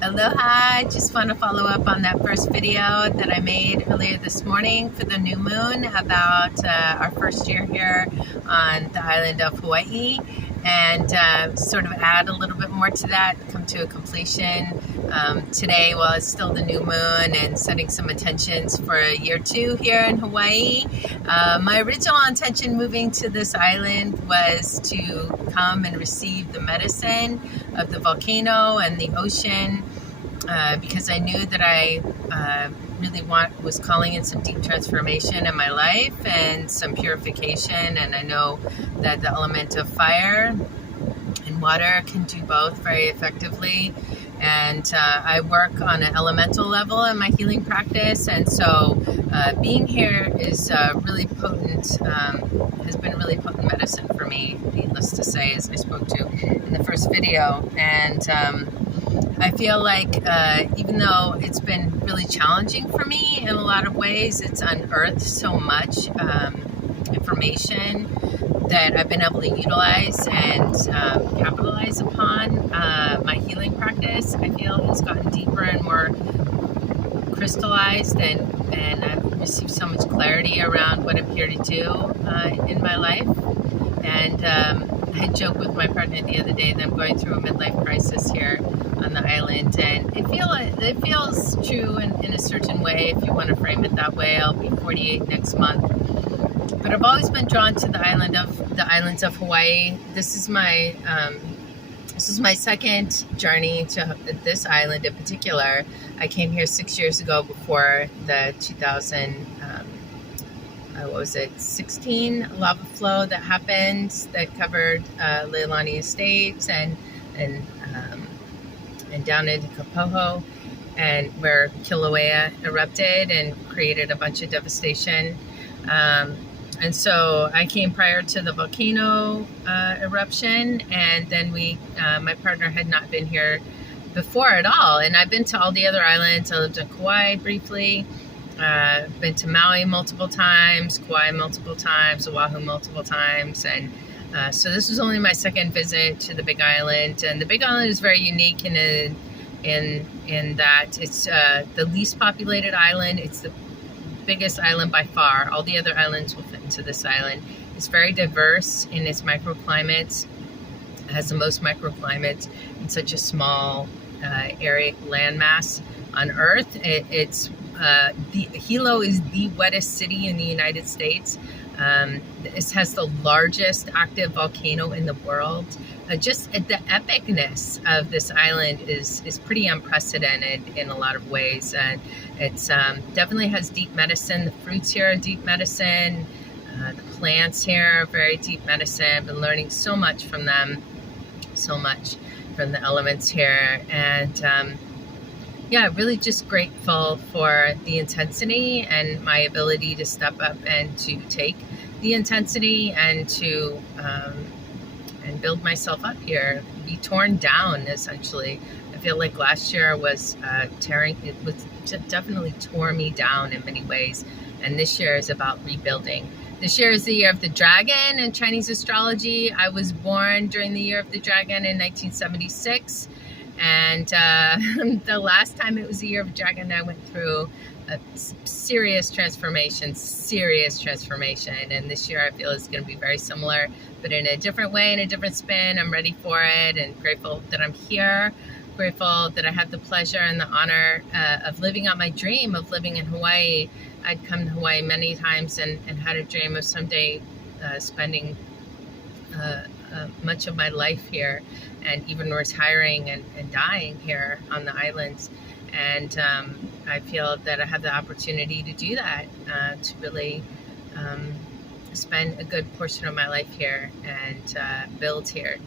Aloha! I just want to follow up on that first video that I made earlier this morning for the new moon about our first year here on the island of Hawaii, and sort of add a little bit more to that, come to a completion today while it's still the new moon, and setting some intentions for year 2 here in Hawaii. My original intention moving to this island was to come and receive the medicine of the volcano and the ocean, because I knew that I really was calling in some deep transformation in my life and some purification, and I know that the element of fire and water can do both very effectively. And I work on an elemental level in my healing practice, and so being here is really potent, has been really potent medicine for me, needless to say, as I spoke to in the first video. And I feel like even though it's been really challenging for me in a lot of ways, it's unearthed so much information that I've been able to utilize and capitalize upon. My healing practice, I feel, has gotten deeper and more crystallized, and I've received so much clarity around what I'm here to do in my life. And I joked with my partner the other day that I'm going through a midlife crisis here on the island, and it feels true in a certain way, if you want to frame it that way. I'll be 48 next month. But I've always been drawn to the islands of Hawaii. This is my second journey to this island in particular. I came here 6 years ago before the 2016 lava flow that happened, that covered Leilani Estates and down into Kapoho, and where Kilauea erupted and created a bunch of devastation. And so I came prior to the volcano eruption, and then my partner had not been here before at all. And I've been to all the other islands. I lived in Kauai briefly, been to Maui multiple times, Kauai multiple times, Oahu multiple times, and so this was only my second visit to the Big Island. And the Big Island is very unique in that it's the least populated island. It's the biggest island by far. All the other islands will fit into this island. It's very diverse in its microclimates. It has the most microclimates in such a small area landmass on Earth. Hilo is the wettest city in the United States. This has the largest active volcano in the world. Just the epicness of this island is pretty unprecedented in a lot of ways. And it's definitely has deep medicine. The fruits here are deep medicine. The plants here are very deep medicine. I've been learning so much from them, so much from the elements here. And yeah, really just grateful for the intensity and my ability to step up and to take the intensity and to and build myself up here, be torn down essentially. I feel like last year was definitely tore me down in many ways, and this year is about rebuilding. This year is the year of the dragon in Chinese astrology. I was born during the year of the dragon in 1976. And the last time it was the year of the dragon, I went through a serious transformation. And this year I feel is going to be very similar, but in a different way, in a different spin. I'm ready for it, and grateful that I'm here. Grateful that I have the pleasure and the honor of living out my dream of living in Hawaii. I'd come to Hawaii many times and had a dream of someday spending much of my life here, and even retiring and dying here on the islands. And I feel that I have the opportunity to do that, to really spend a good portion of my life here and build here.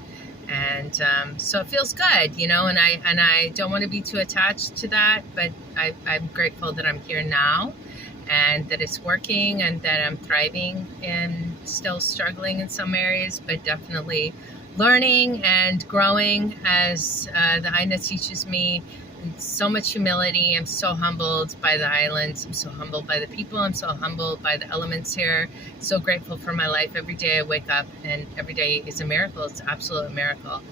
And so it feels good, and I don't want to be too attached to that, but I'm grateful that I'm here now, and that it's working, and that I'm thriving, and still struggling in some areas, but definitely learning and growing as the Aina teaches me. And so much humility. I'm so humbled by the islands. I'm so humbled by the people. I'm so humbled by the elements here. So grateful for my life. Every day I wake up, and every day is a miracle. It's an absolute miracle.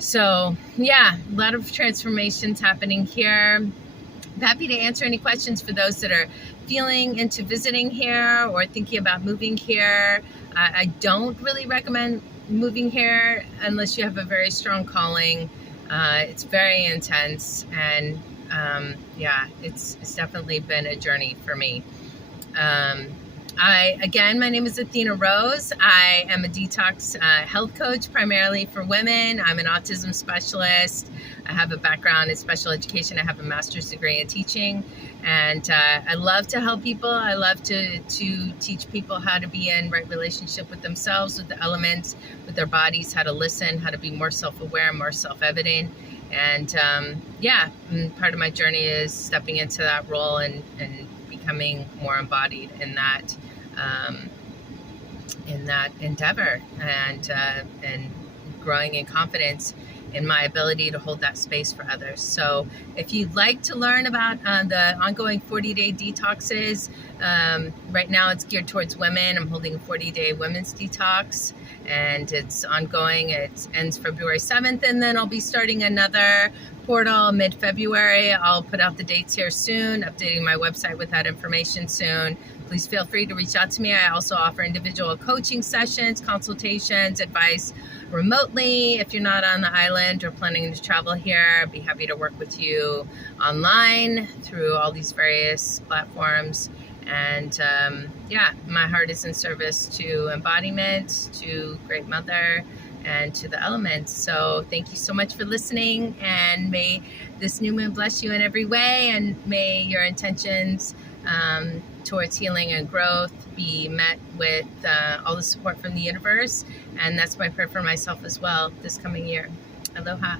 So yeah, a lot of transformations happening here. I'm happy to answer any questions for those that are feeling into visiting here or thinking about moving here. I don't really recommend moving here unless you have a very strong calling. It's very intense, and yeah, it's definitely been a journey for me. My name is Athena Rose. I am a detox health coach primarily for women. I'm an autism specialist. I have a background in special education. I have a master's degree in teaching, and I love to help people. I love to teach people how to be in right relationship with themselves, with the elements, with their bodies, how to listen, how to be more self-aware, more self-evident. And part of my journey is stepping into that role and becoming more embodied in that endeavor, and growing in confidence in my ability to hold that space for others. So if you'd like to learn about the ongoing 40-day detoxes, right now it's geared towards women. I'm holding a 40-day women's detox, and it's ongoing. It ends February 7th, and then I'll be starting another portal mid-February. I'll put out the dates here soon, updating my website with that information soon. Please feel free to reach out to me. I also offer individual coaching sessions, consultations, advice remotely. If you're not on the island or planning to travel here, I'd be happy to work with you online through all these various platforms. And my heart is in service to embodiment, to Great Mother, and to the elements. So thank you so much for listening, and may this new moon bless you in every way, and may your intentions towards healing and growth be met with all the support from the universe. And that's my prayer for myself as well this coming year. Aloha.